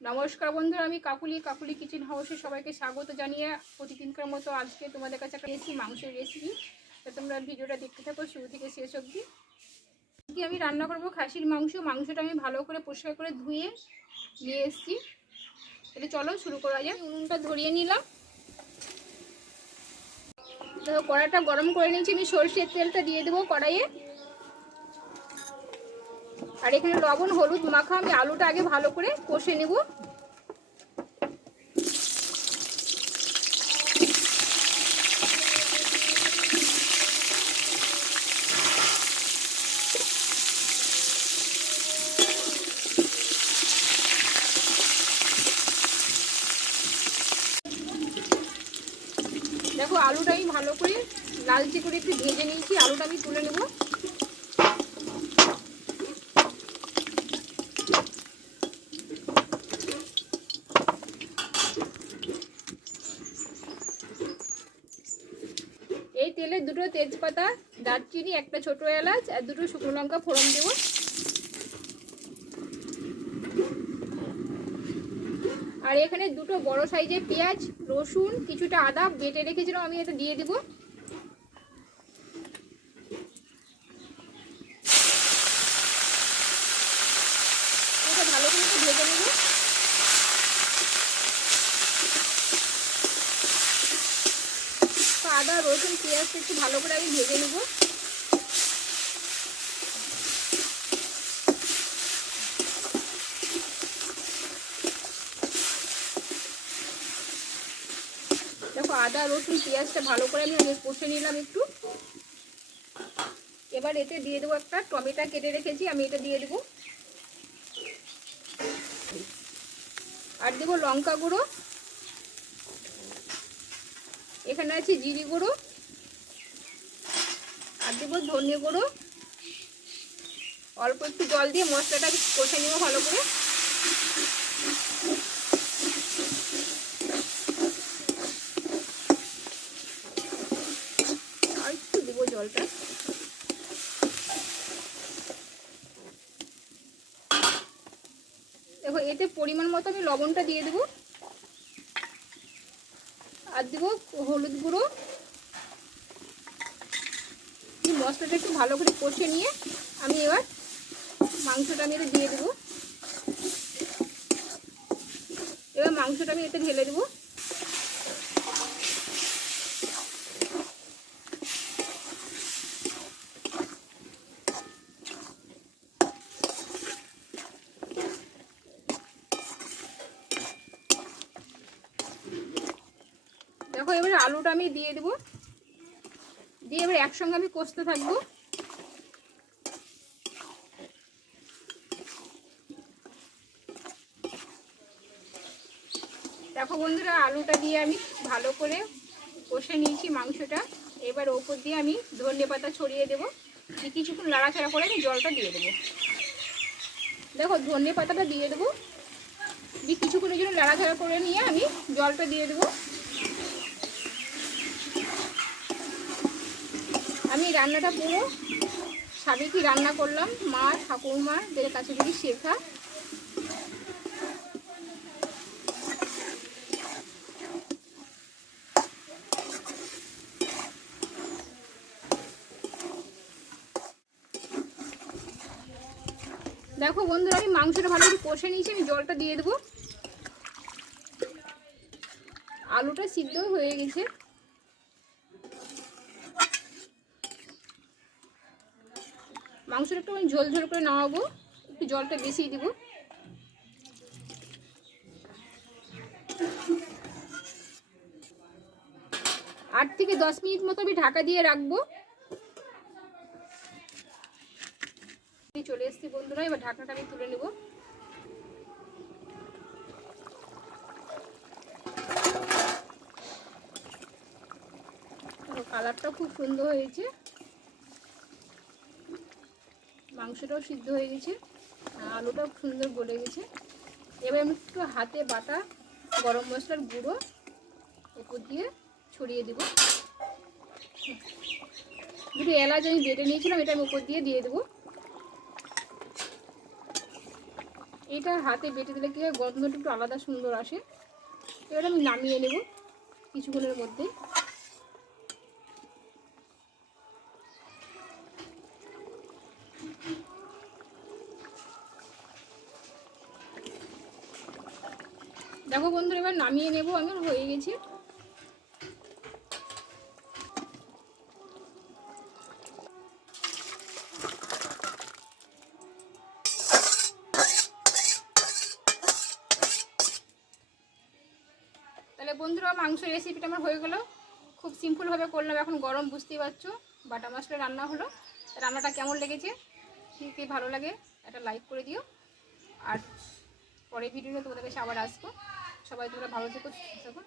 নমস্কার বন্ধুরা, আমি কাকুলি কাকুলি কিচেন হাউসে সবাইকে স্বাগত জানিয়ে প্রতিদিনকার মতো আজকে তোমাদের কাছে একটা দিয়েছি মাংসের রেসিপি তো তোমরা ভিডিওটা দেখতে থাকো, শুরু থেকে শেষ অবধি। আজকে আমি রান্না করব খাসির মাংস। মাংসটা আমি ভালো করে পরিষ্কার করে ধুয়ে নিয়ে এসেছি। এটা চলো শুরু করা যায় উনুনটা ধরিয়ে নিলাম। তো কড়াইটা গরম করে নিয়েছি। আমি সরষের তেলটা দিয়ে দেবো কড়াইয়ে। আর এখানে লবণ, হলুদ মাখা আমি আলুটা আগে ভালো করে কষে নেব। দেখো, আলুটা আমি ভালো করে লালচে করে একটু ভেজে নিয়েছি, আলুটা আমি তুলে নেব। তেলে দুটো তেজপাতা, দারচিনি, একটা ছোট এলাচ আর দুটো শুকনো লঙ্কা ফোড়ন দেবো। আর এখানে দুটো বড় সাইজের পেঁয়াজ, রসুন, কিছুটা আদা বেটে রেখেছিলাম, আমি এটা দিয়ে দেবো। ভালো করে ভেজে নেব। আদা রসুন পেঁয়াজটা একটু ভালো করে আমি ভেজে নেব। দেখো আদা, রসুন, পেঁয়াজটা ভালো করে আমি কষে নিলাম একটু। এবার এতে দিয়ে দেবো একটা টমেটো কেটে রেখেছি, আমি এটা দিয়ে দেবো। আর দেবো লঙ্কা গুঁড়ো। এখানে আছে জিরি গুঁড়ো, আর দেবো ধনে গুঁড়ো। অল্প একটু জল দিয়ে মশলাটা কষে নেব ভালো করে। আর একটু দেবো জলটা। দেখো, এতে পরিমাণ মতো আমি লবণটা দিয়ে দেবো। আর দেবো হলুদ গুঁড়ো। মশলাটা একটু ভালো করে কষে নিয়ে আমি এবার মাংসটা আমি এটা দিয়ে দেবো। এবার মাংসটা আমি এতে ঢেলে দেবো। এবার আলুটা আমি দিয়ে দেবো। দিয়ে এবার একসঙ্গে আমি কষতে থাকব। দেখো বন্ধুরা, আলুটা দিয়ে আমি ভালো করে কষে নিয়েছি মাংসটা। এবার ওপর দিয়ে আমি ধনে পাতা ছড়িয়ে দেবো। কিছুক্ষণ লাড়াচাড়া করে আমি জলটা দিয়ে দেবো। দেখো, ধনে পাতাটা দিয়ে দেবো। দিয়ে কিছুক্ষণের জন্য লাড়াচাড়া করে নিয়ে আমি জলটা দিয়ে দেবো। আমি রান্নাটা পুরো সাবেকি রান্না করলাম। মা, ঠাকুরমা ঠাকুরমাদের কাছে যদি শেখা। দেখো বন্ধুরা, আমি মাংসটা ভালো করে কষে নিয়েছি, আমি জলটা দিয়ে দেবো। আলুটা সিদ্ধ হয়ে গেছে। মাংসটা একটু আমি ঝোল ঝোল করে নামাবো। একটু জলটা বেশি দিব। আট থেকে দশ মিনিট মতো আমি ঢাকা দিয়ে রাখব। চলে এসছি বন্ধুরা, এবার ঢাকনাটা আমি তুলে নেব। কালারটা খুব সুন্দর হয়েছে। মাংসটাও সিদ্ধ হয়ে গেছে আলুটাও সুন্দর গলে গেছে। এবার আমি একটু হাতে বাটা গরম মশলার গুঁড়ো উপর দিয়ে ছড়িয়ে দেবো। দুটো এলাচ আমি বেটে নিয়েছিলাম, এটা আমি উপর দিয়ে দিয়ে দেবো। এটা হাতে বেটে দিলে কি হয়, গন্ধটা একটু আলাদা সুন্দর আসে। এবার আমি নামিয়ে নেব কিছুক্ষণের মধ্যে দেখো বন্ধুরা, এবার নামিয়ে নেব আমার হয়ে গেছে। তাহলে বন্ধুরা, মাংস রেসিপিটা আমার হয়ে গেল। খুব সিম্পলভাবে করলাম, এখন গরম, বুঝতেই পারছ। বাটা মশলা রান্না হলো। রান্নাটা কেমন লেগেছে? যদি ভালো লাগে, একটা লাইক করে দিও। আর পরের ভিডিওতে তোমাদের কাছে আবার আসব। সবাই তোমরা ভালো থেকো সুস্থ থেকো।